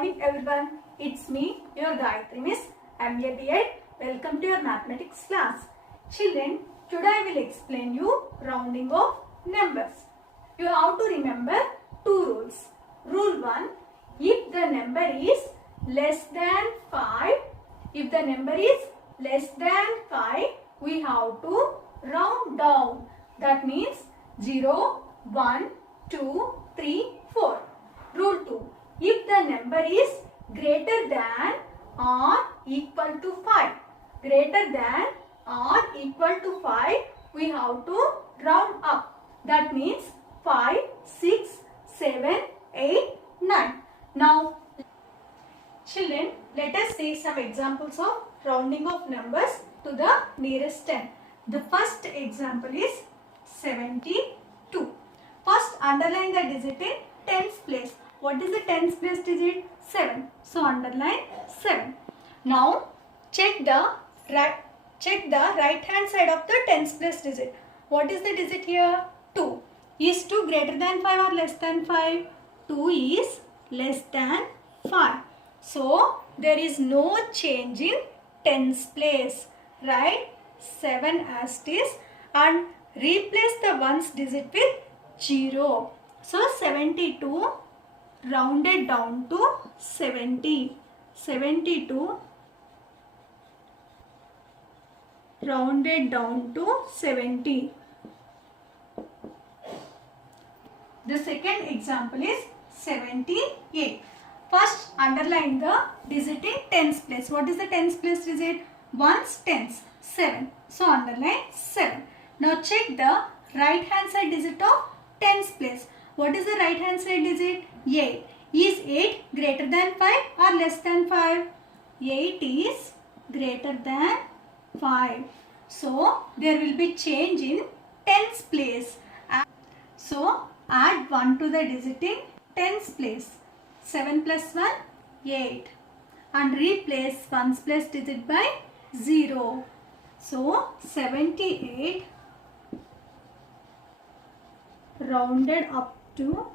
morning everyone. It's me, your Gayatri Miss, MA B.Ed. Welcome to your mathematics class. Children, today I will explain you rounding of numbers. You have to remember two rules. Rule 1. If the number is less than 5, we have to round down. That means 0, 1, 2, 3, 4. Rule 2. If the number is greater than or equal to 5, we have to round up. That means 5, 6, 7, 8, 9. Now, children, let us see some examples of rounding of numbers to the nearest 10. The first example is 72. First, underline the digit in tens place. What is the tens place digit? 7. So, underline 7. Now, check the right hand side of the tens place digit. What is the digit here? 2. Is 2 greater than 5 or less than 5? 2 is less than 5. So, there is no change in tens place. Write 7 as it is and replace the ones digit with 0. So, 72 rounded down to 70. 72 rounded down to 70. The second example is 78. First, underline the digit in tens place. What is the tens place digit? Ones tens. 7. So, underline 7. Now, check the right hand side digit of tens place. What is the right hand side digit? 8. Is 8 greater than 5 or less than 5? 8 is greater than 5. So, there will be change in tens place. So, add 1 to the digit in tens place. 7 plus 1, 8. And replace 1's place digit by 0. So, 78 rounded up to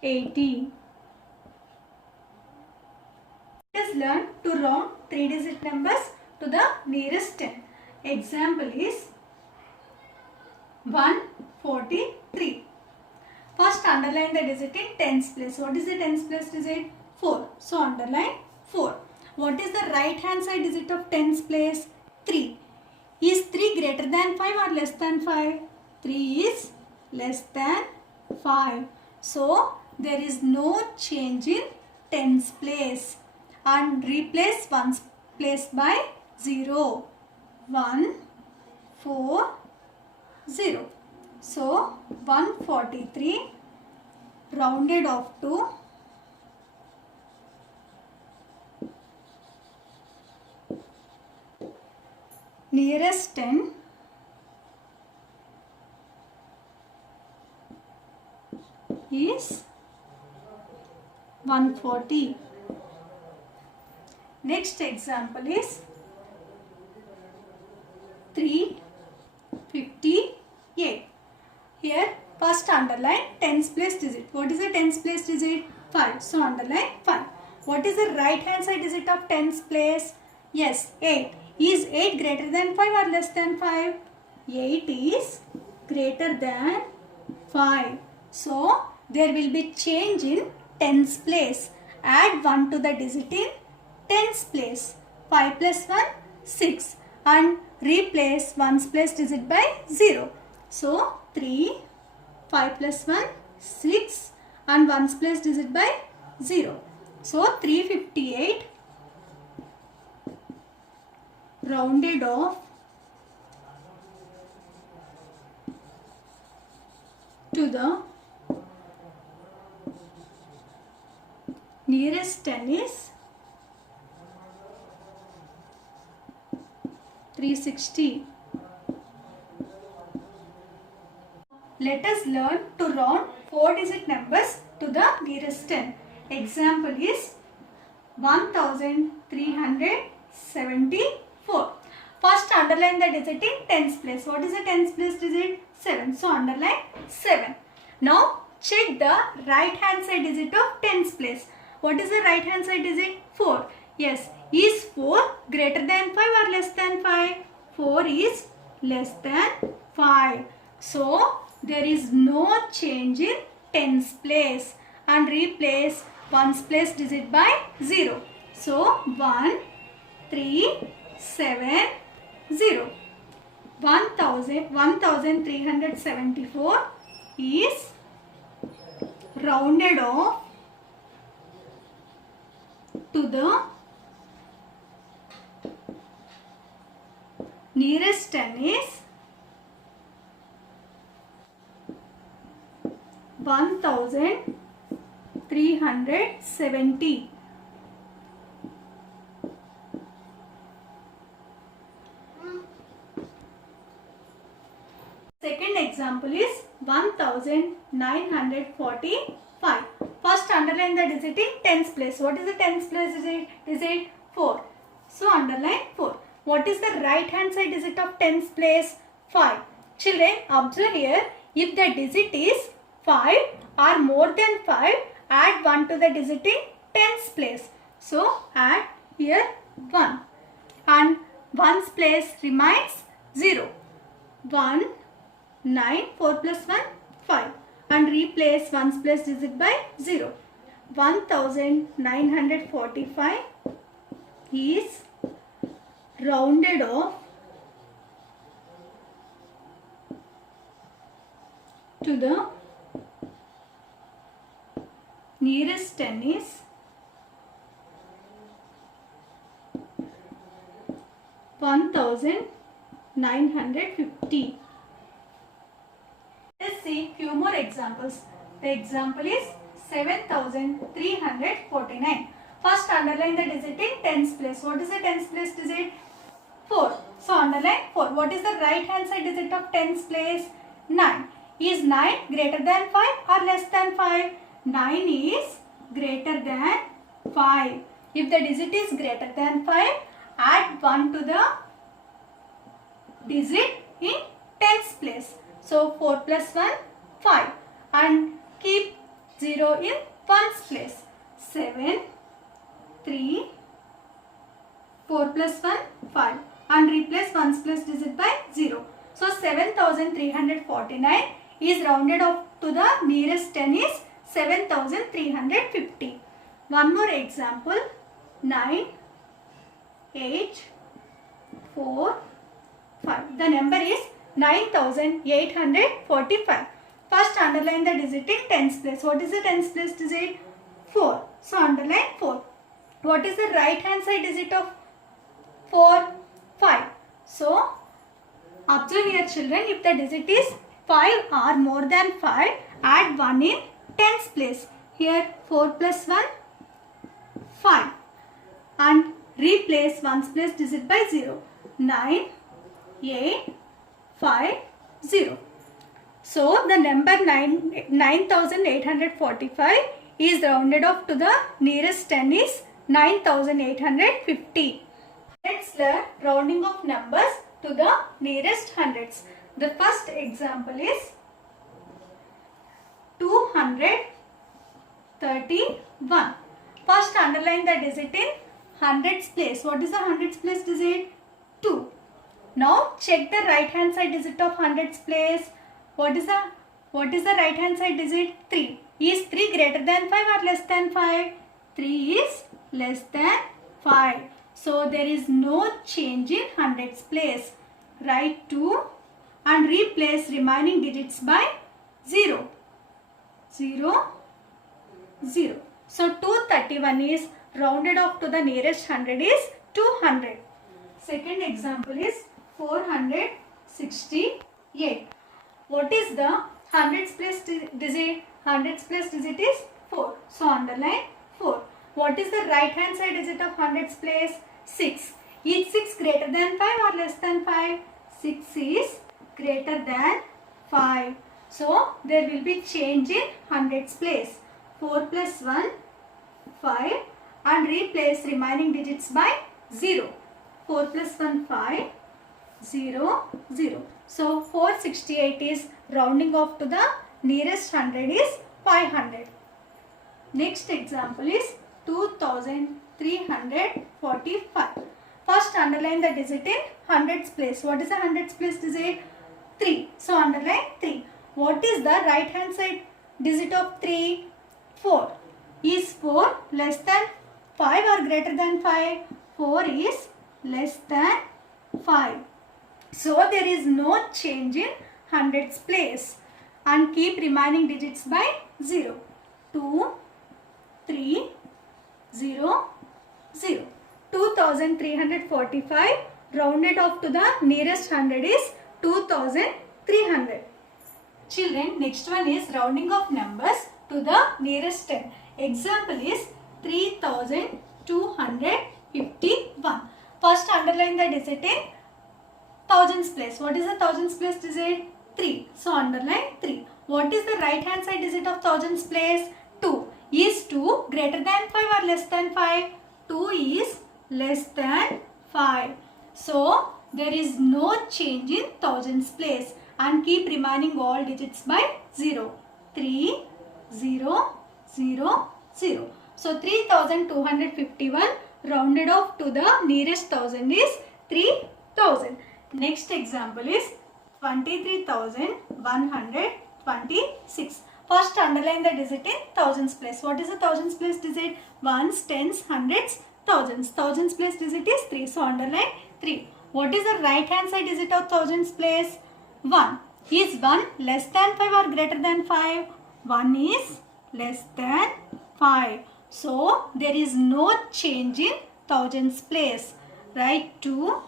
80. Let us learn to round 3-digit numbers to the nearest 10. Example is 143. First, underline the digit in tens place. What is the tens place digit? 4. So, underline 4. What is the right hand side digit of tens place? 3. Is 3 greater than 5 or less than 5? 3 is less than 5. So, there is no change in tens place. And replace 1's place by 0. 1, 4, 0. So, 143 rounded off to 10 is 140. Next example is 358. Here, first underline tens place digit. What is the tens place digit? 5. So, underline 5. What is the right hand side digit of tens place? Yes, 8. Is 8 greater than 5 or less than 5? 8 is greater than 5. So, there will be change in tens place. Add 1 to the digit in tens place. 5 plus 1, 6. And replace 1's place digit by 0. So, 3, 5 plus 1, 6 and 1's place digit by 0. So, 358 rounded off to the nearest 10 is 360. Let us learn to round 4-digit numbers to the nearest 10. Example is 1374. First, underline the digit in tens place. What is the tens place digit? 7. So, underline 7. Now, check the right hand side digit of tens place. What is the right hand side digit? 4. Yes. Is 4 greater than 5 or less than 5? 4 is less than 5. So, there is no change in tens place, and replace ones place digit by 0. So, 1, 3, 7, 0. 1374 is rounded off to the nearest 10 is 1370. Second example is 1945. First underline the digit in tens place. What is the tens place digit? Digit 4. So underline 4. What is the right hand side digit of tens place? 5. Children, observe here. If the digit is 5 or more than 5, add 1 to the digit in tens place. So add here 1. And ones place remains 0. 1, 9, 4 plus 1, 5. And replace ones place digit by 0. 1945 is rounded off to the nearest 10 is 1950. Let's see few more examples. The example is 7349. First underline the digit in tens place. What is the tens place digit? 4. So underline 4. What is the right hand side digit of tens place? 9. Is 9 greater than 5 or less than 5? 9 is greater than 5. If the digit is greater than 5, add 1 to the digit in tens place. So 4 plus 1, 5. And keep 0 in ones place. 7, 3, 4 plus 1, 5. And replace ones place digit by 0. So 7349 is rounded off to the nearest 10 is 7350. One more example. 9, 8, 4, 5. The number is 9845. First underline the digit in tens place. What is the tens place digit? 4. So underline 4. What is the right hand side digit of 4? 5. So observe here children, if the digit is 5 or more than 5, add 1 in tens place. Here 4 plus 1, 5. And replace ones place digit by 0. 9, 8, 5, 0. So the number 9845 is rounded off to the nearest 10 is 9850. Let's learn rounding of numbers to the nearest hundreds. The first example is 231. First underline the digit in hundreds place. What is the hundreds place digit? 2. Now check the right hand side digit of hundreds place. What is the right hand side digit? 3. Is 3 greater than 5 or less than 5? 3 is less than 5. So there is no change in hundreds place. Write 2 and replace remaining digits by 0. 0, 0. So 231 is rounded off to the nearest hundred is 200. Second example is 468. What is the hundreds place digit? Hundreds place digit is 4. So underline 4. What is the right hand side digit of hundreds place? 6. Is 6 greater than 5 or less than 5? 6 is greater than 5. So there will be change in hundreds place. 4 plus 1, 5 and replace remaining digits by 0. 4 plus 1, 5, 0, 0. So 468 is rounding off to the nearest hundred is 500. Next example is 2345. First underline the digit in hundreds place. What is the hundreds place digit? 3. So underline 3. What is the right hand side digit of 3? 4. Is 4 less than 5 or greater than 5? 4 is less than 5. So there is no change in hundreds place, and keep remaining digits by 0. 2, 3, 0, 0. 2345 rounded off to the nearest hundred is 2300. Children, next one is rounding of numbers to the nearest 10. Example is 3251. First underline the digit in thousands place. What is the thousands place digit? 3. So underline 3. What is the right hand side digit of thousands place? 2. Is 2 greater than 5 or less than 5? 2 is less than 5. So there is no change in thousands place, and keep remaining all digits by 0. 3, 0, 0, 0. So 3251 rounded off to the nearest thousand is 3000. Next example is 23,126. First underline the digit in thousands place. What is the thousands place digit? Ones, tens, hundreds, thousands. Thousands place digit is 3. So underline 3. What is the right hand side digit of thousands place? 1. Is 1 less than 5 or greater than 5? 1 is less than 5. So there is no change in thousands place. Write 2,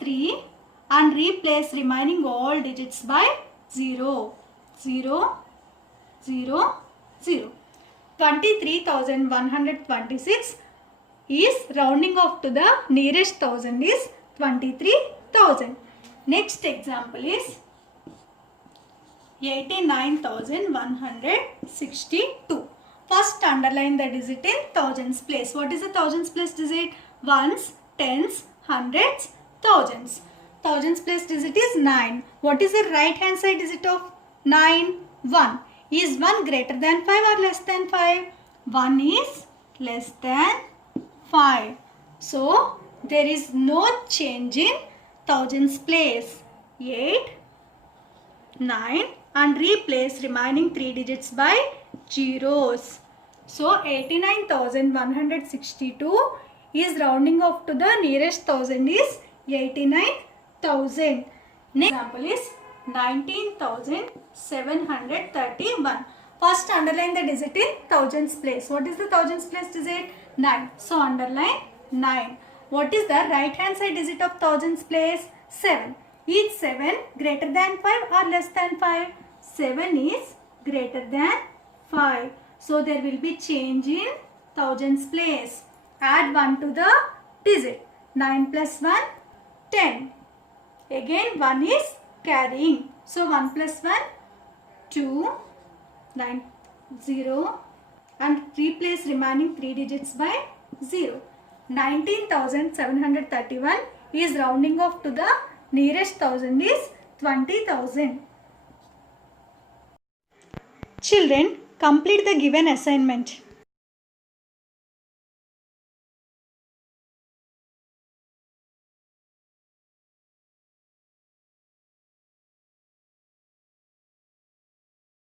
3 and replace remaining all digits by 0. 0, 0, 0. 23,126 is rounding off to the nearest thousand is 23,000. Next example is 89,162. First underline the digit in thousands place. What is the thousands place digit? Ones, tens, hundreds, thousands. Thousands place digit is 9. What is the right hand side digit of 9? 1. Is 1 greater than 5 or less than 5? 1 is less than 5. So there is no change in thousands place. 8, 9 and replace remaining 3 digits by zeros. So 89,162 is rounding off to the nearest thousand is 89,000. Next example is 19,731. First underline the digit in thousands place. What is the thousands place digit? 9. So underline 9. What is the right hand side digit of thousands place? 7. Is 7 greater than 5 or less than 5? 7 is greater than 5. So there will be change in thousands place. Add 1 to the digit. 9 plus 1, 10. Again 1 is carrying. So 1 plus 1, 2, 9, 0 and replace remaining 3 digits by 0. 19,731 is rounding off to the nearest thousand is 20,000. Children, complete the given assignment.